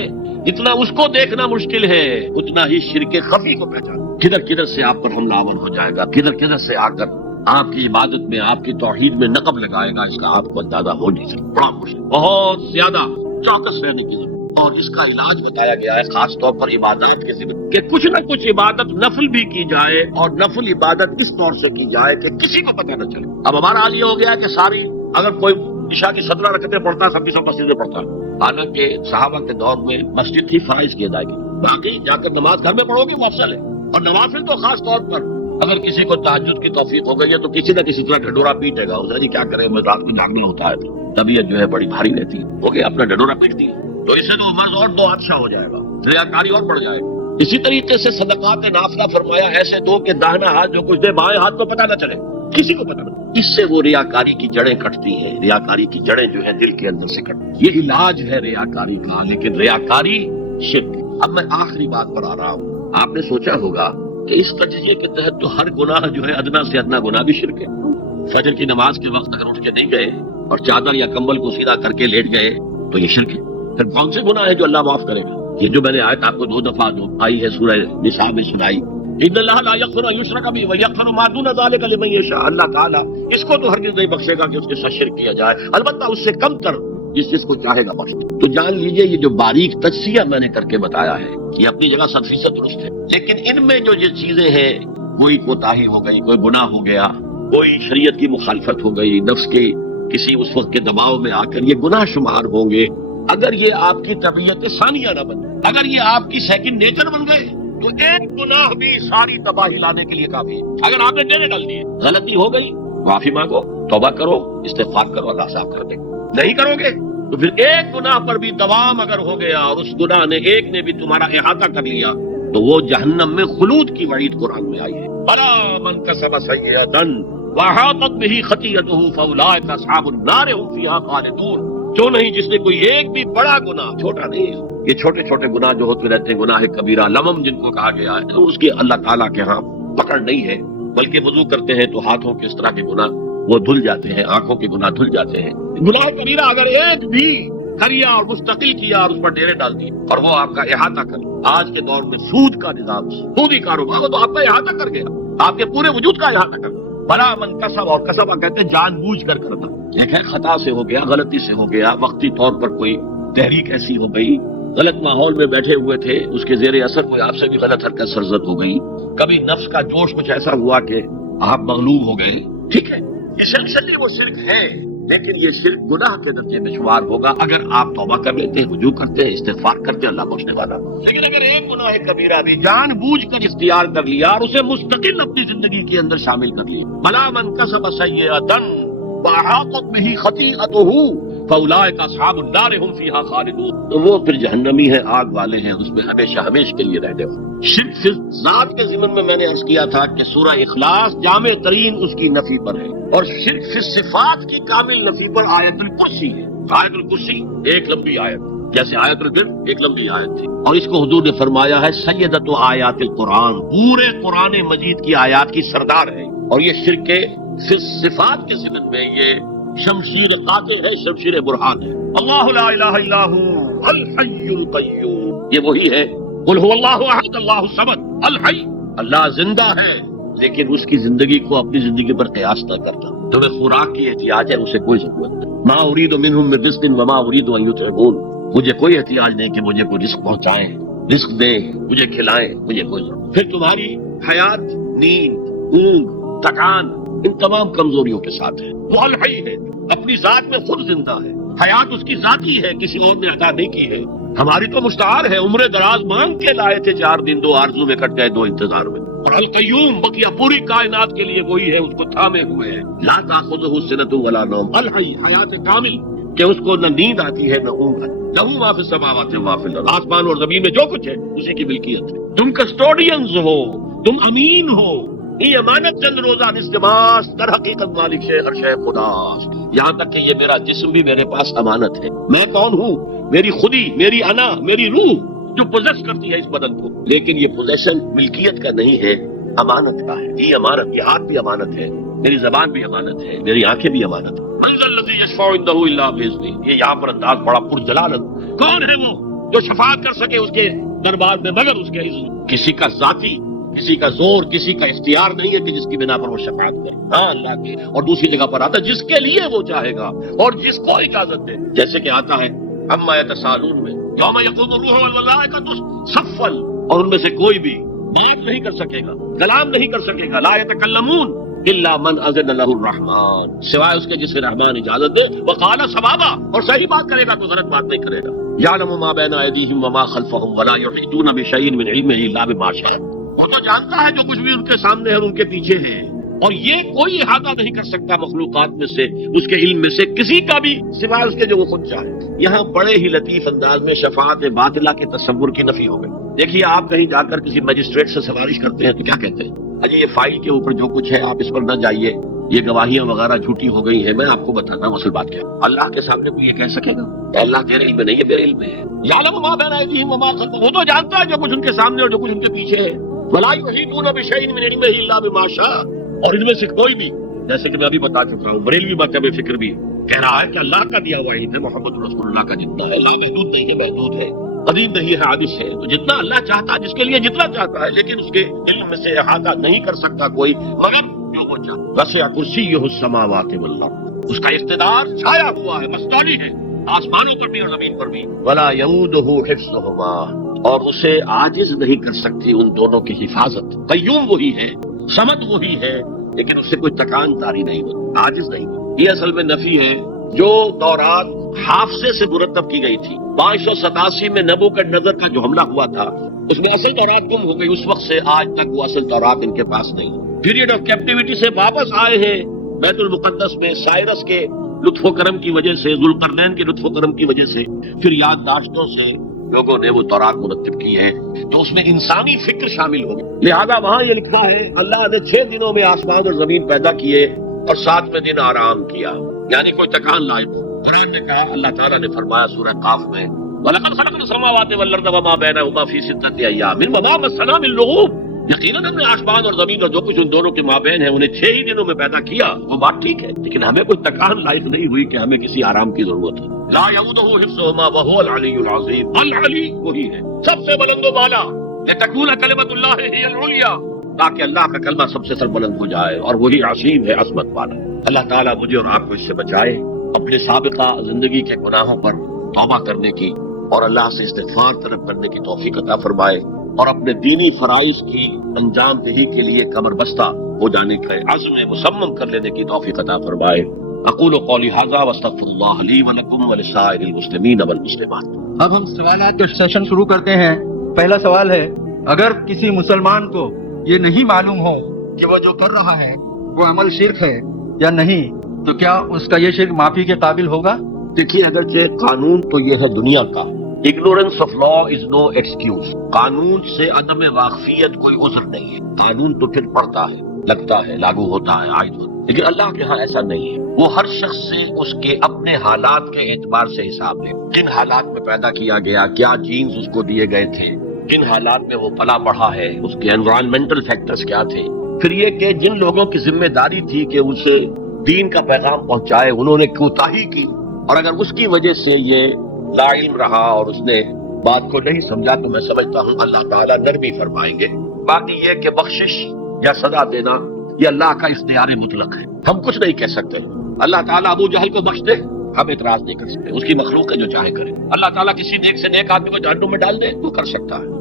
جتنا اس کو دیکھنا مشکل ہے اتنا ہی شرک خفی کو پہچانا۔ کدھر کدھر سے آپ پر حملہ آور ہو جائے گا، کدھر کدھر سے آ کر آپ کی عبادت میں، آپ کی توحید میں نقب لگائے گا، اس کا آپ کو اندازہ ہو نہیں سکتا۔ بڑا مشکل، بہت زیادہ چوکس رہنے کی ضرورت، اور اس کا علاج بتایا گیا ہے خاص طور پر عبادات کے ذمہ کہ کچھ نہ کچھ عبادت نفل بھی کی جائے، اور نفل عبادت اس طور سے کی جائے کہ کسی کو پتہ نہ چلے۔ اب ہمارا حال یہ ہو گیا کہ ساری، اگر کوئی عشاء کی 17 رکعتیں پڑھتا ہے، سب کی سب مسجد میں پڑھتا ہے، حالانکہ صحابہ کے دور میں مسجد ہی فرائض کی ادائیگی، باقی جا کر نماز گھر میں پڑھو گے وہ افضل ہے۔ اور نوافل تو خاص طور پر اگر کسی کو تہجد کی توفیق ہو گئی ہے تو کسی نہ کسی طرح ڈھڈورا پیٹے گا، اسے جی کیا کرے، میں رات میں جاگنا ہوتا ہے تو طبیعت جو ہے بڑی بھاری رہتی ہے، ہو گیا اپنا ڈھڈورا پیٹتی ہے، تو اس سے تو مرض اور 2 اچھا ہو جائے گا، ریاکاری اور بڑھ جائے گا۔ اسی طریقے سے صدقات نافلہ فرمایا ایسے دو کہ داہنا ہاتھ جو کچھ دے بائیں ہاتھ کو پتہ نہ چلے، کسی کو پتہ نہ، اس سے وہ ریاکاری کی جڑیں کٹتی ہیں، ریاکاری کی جڑیں جو ہے دل کے اندر سے کٹتی ہیں۔ یہ علاج ہے ریاکاری کا، لیکن ریاکاری شرک۔ اب میں آخری بات پر آ رہا ہوں، آپ نے سوچا ہوگا کہ اس تجزیے کے تحت تو ہر گناہ جو ہے ادنا سے ادنا گناہ بھی شرک ہے۔ فجر کی نماز کے وقت اگر اٹھ کے نہیں گئے اور چادر یا کمبل کو سیدھا کر کے لیٹ گئے تو یہ شرک ہے۔ پھر کون سے گناہ ہے جو اللہ معاف کرے گا؟ یہ جو میں نے آیت آپ کو 2 دفعہ جو آئی ہے سورہ نساء میں سنائی، ان اللہ لا یغفر ان یشرک بہ ویغفر ما دون ذلک لمن یشاء، اللہ تعالیٰ اس کو تو ہرگز نہیں بخشے گا کہ اس کے ساتھ شرک کیا جائے، البتہ اس سے کم تر جس کو چاہے گا بخش دے۔ تو جان لیجئے یہ جو باریک تجزیہ میں نے کر کے بتایا ہے یہ اپنی جگہ 100% درست ہے، لیکن ان میں جو یہ چیزیں ہیں، کوئی کوتاہی ہو گئی، کوئی گناہ ہو گیا، کوئی شریعت کی مخالفت ہو گئی، نفس کے کسی اس وقت کے دباؤ میں آ کر یہ گناہ شمار ہوں گے۔ اگر یہ آپ کی طبیعت ثانیہ نہ بنے، اگر یہ آپ کی سیکنڈ نیچر بن گئے تو ایک گناہ بھی ساری تباہی لانے کے لیے کافی ہے۔ اگر آپ نے ڈیرے ڈال دیے، غلطی ہو گئی، معافی مانگو، توبہ کرو، استغفار کرو، اللہ صاف کر دے۔ نہیں کرو گے تو پھر ایک گناہ پر بھی دوام اگر ہو گیا اور اس گناہ نے ایک نے بھی تمہارا احاطہ کر لیا تو وہ جہنم میں خلود کی وعید قرآن میں آئی ہے۔ بلا من کسب سیئۃ وأحاطت به خطیئته فأولئک اصحاب النار هم فیہا خالدون۔ جو نہیں جس نے کوئی ایک بھی بڑا گناہ، چھوٹا نہیں ہے، یہ چھوٹے چھوٹے گناہ جو ہوتے رہتے ہیں، گناہ کبیرہ لمم جن کو کہا گیا ہے، اس کی اللہ تعالیٰ کے ہاں پکڑ نہیں ہے، بلکہ وضو کرتے ہیں تو ہاتھوں کے اس طرح کے گناہ وہ دھل جاتے ہیں، آنکھوں کے گناہ دھل جاتے ہیں۔ گناہ کبیرہ اگر ایک بھی کریا اور مستقل کیا اور اس پر ڈیرے ڈال دی اور وہ آپ کا احاطہ کر، آج کے دور میں سود کا نظام، سودی کاروبار، وہ تو آپ کا احاطہ کر گیا، آپ کے پورے وجود کا احاطہ کر گیا۔ بلا من کسب، اور کسبہ کہتے ہیں جان بوجھ کر کرنا، ایک ہے خطا سے ہو گیا، غلطی سے ہو گیا، وقتی طور پر کوئی تحریک ایسی ہو گئی، غلط ماحول میں بیٹھے ہوئے تھے، اس کے زیر اثر کوئی آپ سے بھی غلط حرکت سرزد ہو گئی، کبھی نفس کا جوش کچھ ایسا ہوا کہ آپ مغلوب ہو گئے، ٹھیک ہے، اسینشلی وہ شرک ہے، لیکن یہ شرک گناہ کے درجے میں شمار ہوگا اگر آپ توبہ کر لیتے ہیں، رجوع کرتے ہیں، استغفار کرتے ہیں، اللہ بخشنے والا۔ لیکن اگر ایک گناہ کبیرہ بھی جان بوجھ کر اختیار کر لیا اور اسے مستقل اپنی زندگی کے اندر شامل کر لیا، بلا من کسب سیئۃ وأحاطت به خطیئته فأولئک اصحاب النار هم فیہا خالدون، تو وہ پھر جہنمی ہیں، آگ والے ہیں، اس میں ہمیشہ ہمیشہ کے لیے رہنے والے۔ شرک صرف ذات کے ضمن میں نے عرض کیا تھا کہ سورہ اخلاص جامع ترین اس کی نفی پر ہے، اور شرک فی صفات کی کامل نفی پر آیت الکرسی ہے۔ آیت الکرسی ایک لمبی آیت، جیسے آیت الجن ایک لمبی آیت تھی، اور اس کو حضور نے فرمایا ہے سیدۃ آیات القرآن، پورے قرآن مجید کی آیات کی سردار ہے، اور یہ شرک فی صفات کے ضمن میں یہ شمشیر قاطع ہے، شمشیر برہان ہے۔ اللہ لا الہ الا هو الحی القیوم، یہ وہی ہے، قل هو اللہ احد اللہ الصمد الحی، اللہ زندہ ہے لیکن اس کی زندگی کو اپنی زندگی پر قیاس نہ کرتا. تمہیں خوراک کی احتیاج ہے، اسے کوئی ضرورت نہیں. ما اريد منهم من رزق وما اريد ان يطعمون، مجھے کوئی احتیاج نہیں کہ مجھے کوئی رزق پہنچائیں، رزق دیں، مجھے کھلائیں، مجھے کوئی ضرورت. پھر تمہاری حیات، نیند، اونگ، تھکان ان تمام کمزوریوں کے ساتھ ہے. وہ الحی ہے، اپنی ذات میں خود زندہ ہے. حیات اس کی ذاتی ہے، کسی اور نے عطا نہیں کی ہے. ہماری تو مستعار ہے، عمر دراز مانگ کے لائے تھے 4 دن، 2 آرزو میں کٹ گئے، 2 انتظار میں. اور القیوم بقیہ پوری کائنات کے لیے وہی ہے، اس کو تھامے ہوئے ہے. لا تاخذہ سنۃ ولا نوم، الحی، حیات کامل کہ اس کو نہ نیند آتی ہے نہ اونگ آتی. لہ ما فی السماوات و ما فی الارض، آسمان اور زمین میں جو کچھ ہے اسی کی ملکیت ہے. تم کسٹوڈینز ہو، تم امین ہو. یہ امانت چند روزہ نستماس، در حقیقت مالک شے ہر شے خداست. یہاں تک کہ یہ میرا جسم بھی میرے پاس امانت ہے. میں کون ہوں؟ میری خودی، میری انا، میری روح جو پوزیس کرتی ہے اس بدن کو. لیکن یہ پوزیشن ملکیت کا نہیں ہے، امانت کا ہے. یہ امانت، یہ ہاتھ بھی امانت ہے، میری زبان بھی امانت ہے، میری آنکھیں بھی امانت ہے. من ذا الذی یشفع عنده الا باذنہ، یہ یہاں پر انداز بڑا پرجلال. کون ہے وہ جو شفاعت کر سکے اس کے دربار میں مگر اس کے اذن؟ کسی کا ذاتی، کسی کا زور، کسی کا اختیار نہیں ہے کہ جس کی بنا پر وہ شفاعت کرے. ہاں اللہ کے. اور دوسری جگہ پر آتا ہے جس کے لیے وہ چاہے گا اور جس کو اجازت دے. جیسے کہ آتا ہے اما یتساءلون میں، یوم یقوم الروح والملائکۃ صفا، اور ان میں سے کوئی بھی بات نہیں کر سکے گا، کلام نہیں کر سکے گا. لا یتکلمون الا من اذن له الرحمن، سوائے اس کے جسے رحمان اجازت دے. وقال صوابا، اور صحیح بات کرے گا تو غلط بات نہیں کرے گا. یعلم ما بین ایدیہم وما خلفہم ولا یحیطون بشیء من علمہ الا بما شاء، وہ تو جانتا ہے جو کچھ بھی ان کے سامنے ہے اور ان کے پیچھے ہے. اور یہ کوئی احاطہ نہیں کر سکتا مخلوقات میں سے اس کے علم میں سے کسی کا بھی، سوائے اس کے جو وہ خود چاہے. یہاں بڑے ہی لطیف انداز میں شفاعت باطلہ کے تصور کی نفی ہو گئی. دیکھیے آپ کہیں جا کر کسی مجسٹریٹ سے سفارش کرتے ہیں تو کیا کہتے ہیں؟ اجی یہ فائل کے اوپر جو کچھ ہے آپ اس پر نہ جائیے، یہ گواہیاں وغیرہ جھوٹی ہو گئی ہیں. میں آپ کو بتاتا ہوں اصل بات کیا. اللہ کے سامنے کوئی یہ کہہ سکے گا کہ اللہ تیرے علم میں نہیں ہے، میرے علم میں ہے. یعلم ما بین ایدیہم وما خلفہم، وہ تو جانتا ہے جو کچھ ان کے سامنے اور جو کچھ ان کے پیچھے ہے. ولا یحیطون بشیء من علمہ الا بما شاء، اور ان میں سے کوئی بھی، جیسے کہ میں ابھی بتا چکا ہوں، بریلوی مکتب فکر بھی کہہ رہا ہے کہ اللہ کا دیا ہوا علم ہے محمد رسول اللہ کا جتنا ہے. اللہ محدود نہیں ہے، محدود ہے، قدیم نہیں ہے، حادث ہے. تو جتنا اللہ چاہتا ہے، جس کے لیے جتنا چاہتا ہے، لیکن اس کے علم میں سے احاطہ نہیں کر سکتا کوئی مگر جو وہ چاہتا. وسع کرسیہ السماوات والارض، اس کا اقتدار چھایا ہوا ہے، مستولی ہے، آسمانوں پر بھی اور زمین پر بھی. ولا یؤودہ حفظہما، اور اسے عاجز نہیں کر سکتی ان دونوں کی حفاظت. قیوم وہی ہے، صمد وہی ہے، لیکن اس سے کوئی تکان تاری نہیں ہوتی، عاجز نہیں ہوتی. یہ اصل میں نفی ہے جو دورات حافظے سے مرتب کی گئی تھی. 587 میں نبوکدنضر کا جو حملہ ہوا تھا اس میں اصل دورات گم ہو گئی. اس وقت سے آج تک وہ اصل دورات ان کے پاس نہیں. پیریڈ آف کیپٹیوٹی سے واپس آئے ہیں بیت المقدس میں سائرس کے لطف و کرم کی وجہ سے، ذوالقرنین کے لطف و کرم کی وجہ سے، پھر یادداشتوں سے لوگوں نے وہ تورات مرتب کی ہے. تو اس میں انسانی فکر شامل ہو گئی. لہذا وہاں یہ لکھا ہے اللہ نے 6 دنوں میں آسمان اور زمین پیدا کیے اور 7ویں دن آرام کیا، یعنی کوئی تکان لائق ہو. قرآن نے کہا، اللہ تعالیٰ نے فرمایا سورہ قاف میں، وَلَقَدْ خَلَقْنَا السَّمَاوَاتِ وَالْأَرْضَ وَمَا بَيْنَهُمَا فِي 6 أَيَّامٍ وَمَا مَسَّنَا مِن لُغُوبٍ، یقیناً ہم نے آسمان اور زمین اور جو کچھ ان دونوں کے مابین ہے انہیں 6 ہی دنوں میں پیدا کیا. وہ بات ٹھیک ہے، لیکن ہمیں کوئی تکان لائق نہیں ہوئی کہ ہمیں کسی آرام کی ضرورت ہے. لا یؤودہ حفظہما وہو العلی العظیم، العلی وہی ہے سب سے بلند و بالا. لتکون کلمۃ اللہ ہی العلیٰ، تاکہ اللہ کا کلمہ سب سے سربلند ہو جائے، اور وہی عظیم ہے، عظمت والا. اللہ تعالیٰ مجھے اور آپ کو اس سے بچائے، اپنے سابقہ زندگی کے گناہوں پر توبہ کرنے کی اور اللہ سے استغفار طلب کرنے کی توفیق عطا فرمائے، اور اپنے دینی فرائض کی انجام دہی کے لیے کمر بستہ ہو جانے کا عزم مصمم کر لینے کی توفیق عطا فرمائے. اقول قولی ھذا واستغفر اللہ لی ولکم ولسائر المسلمین والمسلمات. اب ہم سوالات کے سیشن شروع کرتے ہیں. پہلا سوال ہے، اگر کسی مسلمان کو یہ نہیں معلوم ہو کہ وہ جو کر رہا ہے وہ عمل شرک ہے یا نہیں، تو کیا اس کا یہ شرک معافی کے قابل ہوگا؟ دیکھیے، اگرچہ قانون تو یہ ہے دنیا کا، ignorance of law is no excuse, قانون سے عدم واقفیت کوئی عذر نہیں ہے. قانون تو پھر پڑتا ہے، لگتا ہے، لاگو ہوتا ہے، عائد ہوتا ہے. لیکن اللہ کے ہاں ایسا نہیں ہے. وہ ہر شخص سے اس کے اپنے حالات کے اعتبار سے حساب لے. کن حالات میں پیدا کیا گیا، کیا جینز اس کو دیے گئے تھے، کن حالات میں وہ پلا بڑھا ہے، اس کے انوائرمنٹل فیکٹرز کیا تھے. پھر یہ کہ جن لوگوں کی ذمہ داری تھی کہ اسے دین کا پیغام پہنچائے، انہوں نے کوتاہی کی، اور اگر اس کی وجہ سے یہ لا علم رہا اور اس نے بات کو نہیں سمجھا، تو میں سمجھتا ہوں اللہ تعالیٰ نرمی فرمائیں گے باقی یہ کہ بخشش یا سزا دینا یہ اللہ کا اختیار مطلق ہے، ہم کچھ نہیں کہہ سکتے۔ اللہ تعالیٰ ابو جہل کو بخش دے، ہم اعتراض نہیں کر سکتے، اس کی مخلوق ہے جو چاہے کرے۔ اللہ تعالیٰ کسی نیک سے نیک آدمی کو جہنم میں ڈال دے، وہ کر سکتا ہے۔